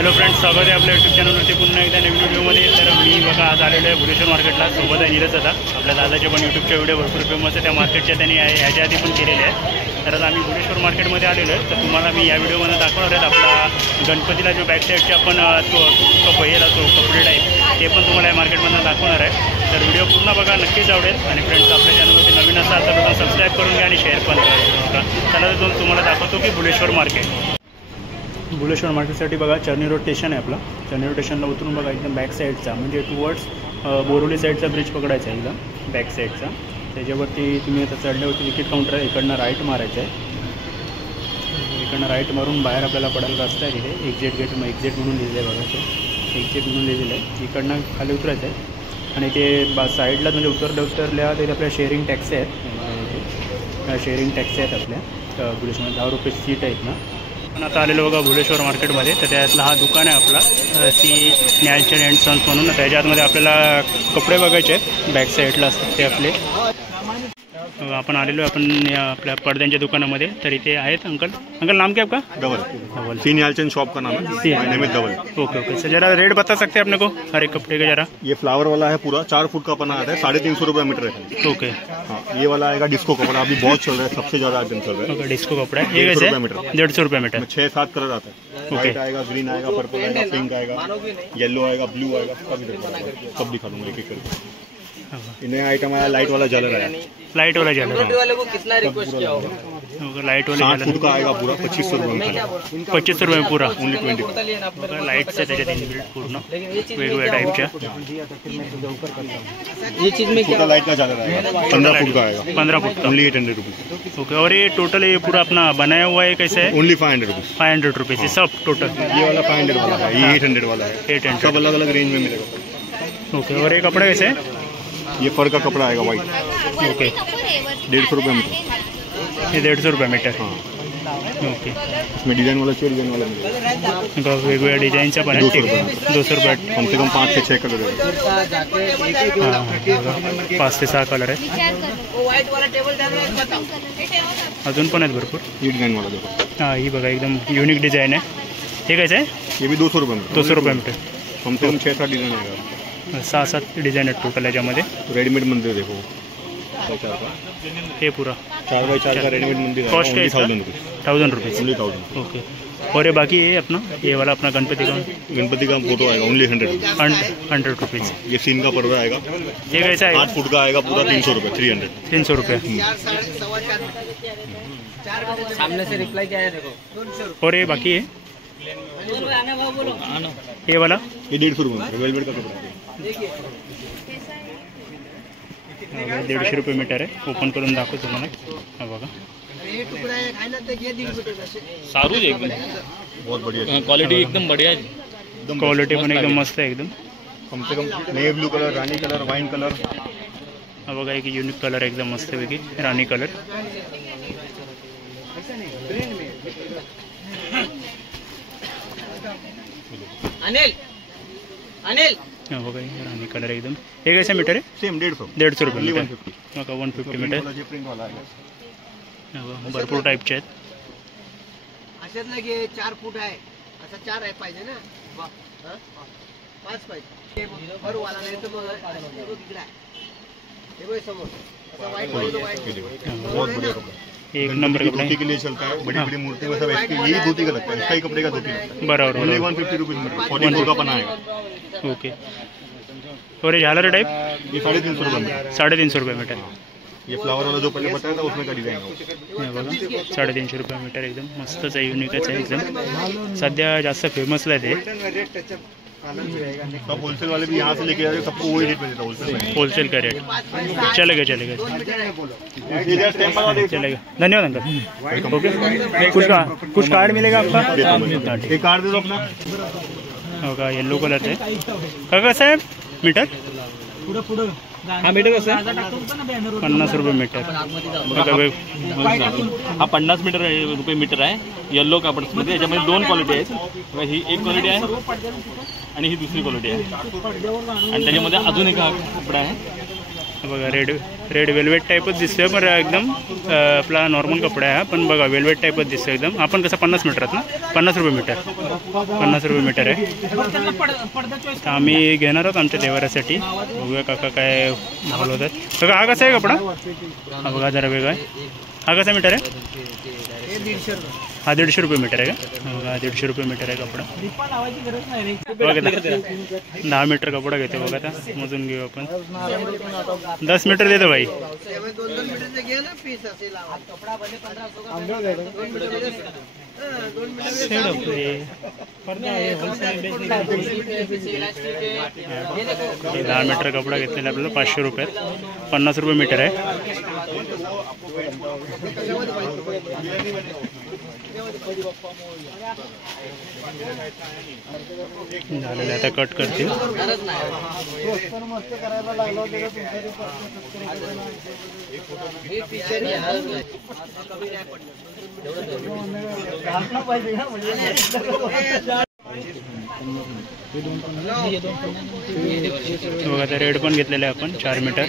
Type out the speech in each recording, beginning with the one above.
Hello friends, स्वागत आहे आपल्या यूट्यूब चॅनलवरती पुन्हा एकदा नवीन व्हिडिओमध्ये. तर मी बघा आज आलेलो आहे भुलेश्वर मार्केटला. सोबत आहे नीरज दादा. आपल्या दादाचे पण यूट्यूबचे व्हिडिओ भरपूर फेमस आहे. त्या मार्केटच्या त्यांनी ह्याच्या आधी पण केलेले आहे. तर आज आम्ही भुलेश्वर मार्केटमध्ये आलेलो आहे. तर तुम्हाला मी या व्हिडिओमध्ये दाखवणार आहे आपला गणपतीला जो बॅक साईडचे आपण तो पहिला तो कपडे टाईप ते पण तुम्हाला या मार्केटमधून दाखवणार आहे. तर व्हिडिओ पूर्ण बघा, नक्कीच आवडेल. आणि फ्रेंड्स, आपल्या चॅनलवरती नवीन असाल तर सबस्क्राईब करून घ्या आणि शेअर पण करा. चला तर तुम्हाला दाखवतो की भुलेश्वर मार्केट. भुलेश्वर मार्केटसाठी बघा चर्नी रोड स्टेशन आहे आपला. चर्नी रोड स्टेशनला उतरून बघा एकदम बॅक साईडचा म्हणजे टुवर्ड्स बोरोली साईडचा ब्रिज पकडायचा आहे एकदम बॅक साईडचा. त्याच्यावरती तुम्ही आता चढल्यावरती तिकीट काउंटर आहे. इकडनं राईट मारायचं आहे. इकडनं राईट मारून बाहेर आपल्याला पडायला रस्ता आहे तिथे. एक्झिट गेट एक्झिट म्हणून लिहिलं आहे बघा. ते एक्झिट म्हणून लिहिलेलं आहे. इकडनं खाली उतरायचं आहे आणि ते साईडला म्हणजे उतरल्या तरी आपल्या शेअरिंग टॅक्सी आहेत. शेअरिंग टॅक्सी आहेत आपल्या भुलेश्वर. 10 रुपये सीट आहेत ना. पण आता आलेलो बघा भुलेश्वर मार्केटमध्ये. तर त्यातला हा दुकान आहे आपला सी नॅचरल अँड सन्स म्हणून. त्याच्या आतमध्ये आपल्याला कपडे बघायचे आहेत. बॅक साईडला असतात ते आपले. आपण आलेलो आपण आपल्या पडद्यांच्या दुकानामध्ये. तर इथे आहेत अंकल. नाम क्या आपका? डबल सी नैलचन शॉप का नाम है. डबल. ओके ओके सर, जरा रेट बता सकते हैं अपने को हर एक कपड़े का जरा? ये फ्लावर वाला है पूरा 4 फुट का बना आता है. 350 रुपये मीटर है. ओके. हाँ, ये वाला आएगा डिस्को कपड़ा. अभी बहुत चल रहा है, सबसे ज्यादा आइटम चल रहा है. ओके, डिस्को कपड़ा है. ये कैसे है? 150 रुपये मीटर. 6-7 कलर आता है. व्हाइट आएगा, ग्रीन आएगा, पर्पल आएगा, पिंक आएगा, येलो आएगा, ब्लू आएगा. सब दिखा दूंगा एक एक करके. नया आइटम आया, लाइट वाला झालर आया. लाइट वाला झालर वाले को कितना रिक्वेस्ट किया होगा? लाइट वाले 60 फुट का आएगा पूरा 2500 रुपये में. 2500 रुपये में पूरा. ओनली 20. लाइट से त्याच्यात इनबिल्ट पूर्ण वेगवेगळ्या टाईपच्या. ये चीज में छोटा लाइट का झालर आएगा. 15 फुट का आएगा. 15 फुट का. Only 800 rupees. ओके. और ये टोटल ये पूरा अपना बनाया हुआ है कैसे है? Only 500 rupees. 500 रुपये सब टोटल. ये वाला 500 वाला है, ये 800 वाला है. 800 सब अलग अलग रेंज में मिलेगा. ओके. और ये कपड़ा कैसे है? ये फर का कपड़ा आएगा व्हाइट. ओके. 150 रुपये मीटर. ये 150 रुपये मीटर. हाँ. ओके. इसमें डिजाइन वाला चाहिए, डिजाइन वाला मिलेगा. वेगवेगळ्या डिझाईनचा पण आहे. 200 रुपये. 200 रुपये. कम से कम 5 से 6 कलर है. 5 ते 6 कलर आहे. अजून पण आहेत भरपूर. ये डिजाइन वाला देखो. हां, ही बघा एकदम युनिक डिझाईन आहे. हे कसं आहे? ये भी 200 रुपये मीटर. 200 रुपये मीटर. कम से कम 6-7 डिजाइन आएगा. 6-7 डिझाईन आहेत टोटल याच्यामध्ये. रेडीमेड मंदिर देखो. हे पुरा 4x4 का रेडीमेड मंदिर है. कॉस्ट क्या है इसका? 1000 रुपीज़. ओनली 1000. ओके. और ये बाकी ये अपना ये वाला अपना गणपति का फोटो आएगा ओनली 100 रुपीज़. ये सीन का पर्दा आएगा. ये कैसा है? 8 फुट का आएगा पूरा 300 रुपये. 300 रुपये. सामने से रिप्लाई क्या है देखो. और ये बाकी है ये वाला. ये 150 रुपये वेलवेट का कपड़ा. 150 रुपये मीटर आहे. ओपन करून दाखवतो तुम्हाला. हा बघा. सारू है एकदम. बहुत बढ़िया क्वालिटी एकदम बढ़िया है. क्वालिटी पण एकदम मस्त आहे एकदम. कम से कम नेवी ब्लू कलर, रानी कलर, वाइन कलर. हा बघा एक युनिक कलर एकदम मस्त पैकी रानी कलर. अनिल अनिल हा बघा रानी कलर एकदम. हे कैसे मीटर आहे? सेम 150. 150 रुपये मीटर. 150. बघा 150 मीटर. प्रिंट वाला आहे. भरपूर टाईपचे आहेत. अशात लगे 4 फूट आहे. असा 4 आहे पाहिजे ना. 5 पाहिजे. भर वाला नाही तर मग इकडे आहे. हे बघ समोर. वाईट बहुत बढ़िया कपड़ा. एक नंबर कपड़ा धोती के लिए चलता है. बड़ी बड़ी मूर्ति में सब ऐसे यही धोती का लगता है. इसका ही कपड़े का धोती लगता है. बराबर. Only 150 rupees metre. 44 का बना आएगा. ओके. और ये झालर टाइप ये 350 रुपये मीटर. 350 रुपये मीटर. ये फ्लावर वाला जो पहले बताया था उसमें का डिजाइन है. हे बघा 350 रुपये मीटर एकदम मस्तच आहे. युनिकच आहे एकदम. सध्या जास्त फेमसला आहे ते. सब होलसेल वाले भी यहाँ से लेके जाते हैं. सबको वही रेट में देता है होलसेल का रेट. चलेगा चलेगा धन्यवाद अंकल. ओके. कुछ कार्ड मिलेगा आपका? एक कार्ड दे दो अपना. बघा येल्लो कलरचे. का साहेब मीटर? हा मीटर कसं आहे? 50 रुपये मीटर. हा 50 रुपये मीटर आहे. येल्लो कापडमध्ये याच्यामध्ये 2 क्वालिटी आहेत. ही एक क्वालिटी आहे आणि ही दुसरी क्वालिटी आहे. आणि त्याच्यामध्ये अजून एक कपडा आहे. बघा रेड रेड वेल्वेट टाईपच दिसतोय, पण एकदम आपला नॉर्मल कपडा आहे, पण बघा वेल्वेट टाईपच दिसतोय एकदम. आपण कसं 50 मीटरात ना, 50 रुपये मीटर, 50 रुपये मीटर आहे. तर आम्ही घेणार आहोत आमच्या देवाऱ्यासाठी. बघूया काका काय भाव होतात. बघा हा कसा आहे कपडा, हा बघा जरा वेगळा आहे. हा कसा मीटर आहे, हा 150 रुपये मीटर आहे का, बघा 150 रुपये मीटर आहे कपडा. बघा 10 मीटर कपडा घेतो बघा. आता मोजून घेऊ आपण. 10 मीटर देतो भाई. 2 मीटरचे घे ना पीस असेल कपडा भले 10 मीटर कपडा घेतलेला आपल्याला 500 रुपयात. 50 रुपये मीटर आहे. झालेलं आता कट करतील. बघा आता रेड पण घेतलेले आपण 4 मीटर.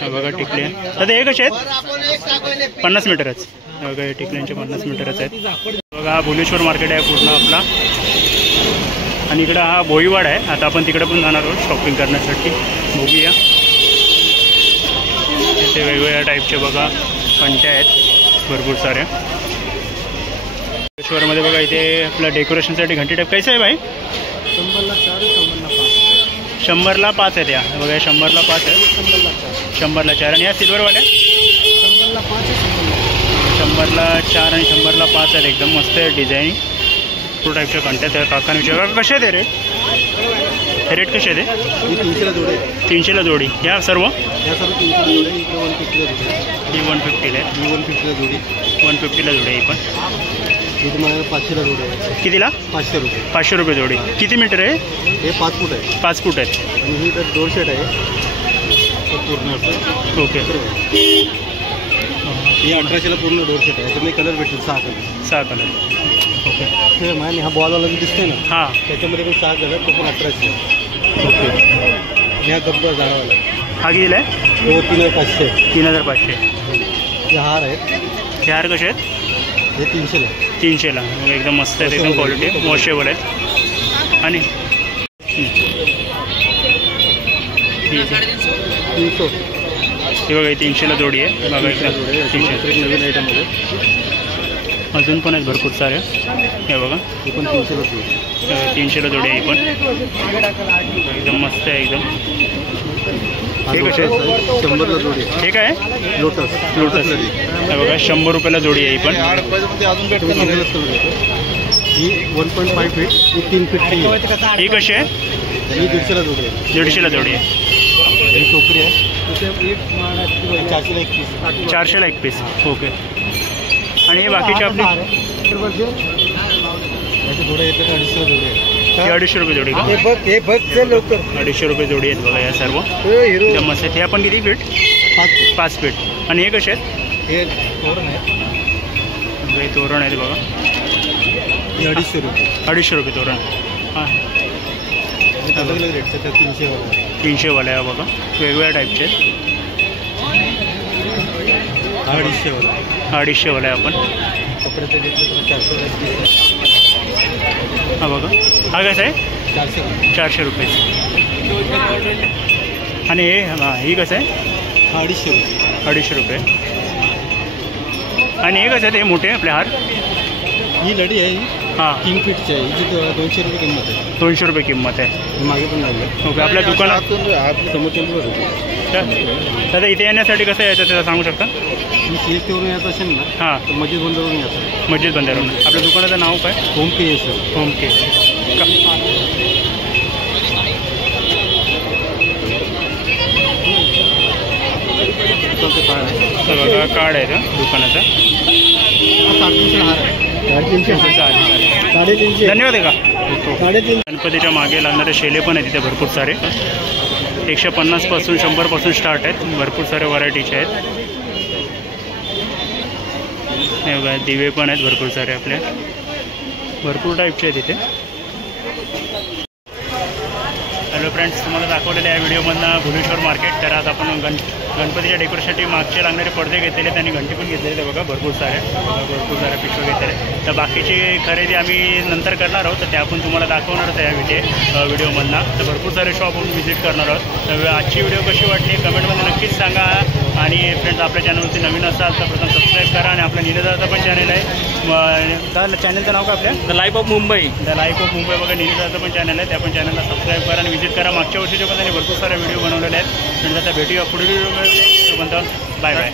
हा बघा टिकले. आता हे कसे आहेत, 50 मीटरच. बघा हे टिकल्यांचे 50 मीटरच आहेत. बघा हा भुवनेश्वर मार्केट आहे पूर्ण आपला, आणि इकडं हा भोईवाड आहे. आता आपण तिकडे पण जाणार आहोत शॉपिंग करण्यासाठी. बघूया इथे वेगवेगळ्या टाईपचे बघा कंट्या आहेत भरपूर साऱ्या. भुवनेश्वरमध्ये बघा इथे आपल्या डेकोरेशनसाठी घंटी टाईप. कैसे आहे भाई, 100ला 5 आहेत या. बघा 100ला 5 आहे, 100ला 4. आणि या सिल्वरवाल्या 100ला 4 आणि 100ला 5 आहेत. एकदम मस्त आहे डिझाईन. टू टाईपच्या कंट्या. त्या काकाने विचार कसे आहेत रे, रेट कसे आहेत? 300ला जोडी. 300ला जोडी. या सर्व या सर्व 300ला जोडी. इकडे 150ला जोडी. ही 150ला आहे. 150ला जोडी. 150ला जोडी आहे. पण ही तुम्हाला 500ला जोडी आहे. कितीला? 500 रुपये. 500 रुपये जोडी. किती मीटर आहे? हे 5 फूट आहे. 5 फूट आहेत. आणि ही तर डोर सेट आहे पूर्ण. ओके. ही 1800ला पूर्ण डोर सेट आहे. तुम्ही कलर भेटेल 6 कलर. 6 कलर. ओके. हे आणि हा बॉलवाला जो दिसतोय ना, हां त्याच्यामध्ये पण 6 कलर. तो पण 1800. ओके. आणि हा गब्बर झाडावाला हा कितीला आहे? तो 3500. 3500. हे हार आहेत. हे हार कसे आहेत? हे 300ला. 300ला. एकदम मस्त आहे, एकदम क्वालिटी वॉशेबल आहेत. आणि 300. हे बघा 300ला जोडी आहे. बघा एकदम 300. नवीन आयटम आहे. अजून पण आहेत भरपूर साऱ्या. हे बघा हे पण 300ला जोडी. 300ला जोडी आहे. पण एकदम मस्त आहे एकदम. हे कसे आहेत? 100ला जोडी. हे काय लोटस. लोटस. हे बघा 100 रुपयाला जोडी आहे. पण अजून ही 1.5 फीट. ही 3 फीट. ही कशी आहे? ही 150ला जोडी आहे. 150ला जोडी आहे. ही टोकरी आहे. 400ला 1 पीस. 400ला 1 पीस. ओके. आणि हे बाकीचे आपले जोड्या येतात 250ला जोडी आहे. 250 रुपये जोडी का? हे बघ लवकर. 250 रुपये जोडी आहेत बघा या सर्व. हिरो एकदम मस्त आहेत. हे आपण किती फीट? 5 फीट. 5 फीट. आणि हे कसे आहेत? हे तोरण आहे. हे तोरण आहेत बघा. हे 250 रुपये. 250 रुपये तोरण. हां अलग अलग रेटचे त्या 300वाला. 300वाला आहे बघा. वेगवेगळ्या टाईपचे आहेत. 250वाला. 250वाला आहे आपण. कपड्याचं घेतलं तर 400. हा बघा. हा कसा आहे? 400. 400 रुपये. आणि हे हां ही कसं आहे? 250 रुपये. 250 रुपये. आणि हे कसं आहे ते मोठे आपले हार? ही लढी आहे. हां 3 फीटची आहे. हिची 200 रुपये किंमत आहे. 200 रुपये किंमत आहे. मागे पण लागलं. ओके. आपल्या दुकानात समोरच्या दादा इथे येण्यासाठी कसं यायचं त्याला सांगू शकता? मी CSTवरून येत असेल ना, हां तर मस्जिद बंदरून येतात. मस्जिद बंदरवरून. आपल्या दुकानाचं नाव काय? होम के सर. होम के. बघा कार्ड आहे का दुकानाचं? 350 हार आहे. 350. धन्यवाद आहे का? गणपतीच्या मागे लागणारे शेले पण आहेत तिथे भरपूर सारे. 150 पासून 100 पासून स्टार्ट आहेत. भरपूर सारे व्हरायटीचे आहेत. हे बघा दिवे पण आहेत भरपूर सारे. आपल्या भरपूर टाईपचे आहेत इथे. हॅलो फ्रेंड्स, तुम्हाला दाखवलेलं या व्हिडिओमधनं भुवनेश्वर मार्केट. तर आज आपण गणपतीच्या डेकोरेशनसाठी मागचे लागणारे पडदे घेतलेले, त्यांनी घंटी पण घेतलेले बघा, भरपूर साऱ्या पिशव्या घेतलेले. तर बाकीची खरेदी आम्ही नंतर करणार आहोत, तर ते आपण तुम्हाला दाखवणारच आहे या व्हिडिओमधनं. तर भरपूर सारे शॉप आपण व्हिजिट करणार आहोत. तर आजची व्हिडिओ कशी वाटली कमेंटमध्ये नक्कीच सांगा. आणि फ्रेंड्स, आपल्या चॅनलवरती नवीन असाल तर प्रथम सबस्क्राईब करा. आणि आपल्या निलेदाचं पण चॅनल आहे, चॅनलचं नाव का आपल्या the life of Mumbai. The life of Mumbai बघा, निलेदाचं पण चॅनल आहे, त्या पण चॅनलला सबस्क्राईब करा आणि व्हिजिट करा. मागच्या वर्षीच्या पण त्यांनी भरपूर सारे व्हिडिओ बनवलेले आहेत. फ्रेंड्स, आता भेटूया पुढील व्हिडिओमध्ये. Bye bye.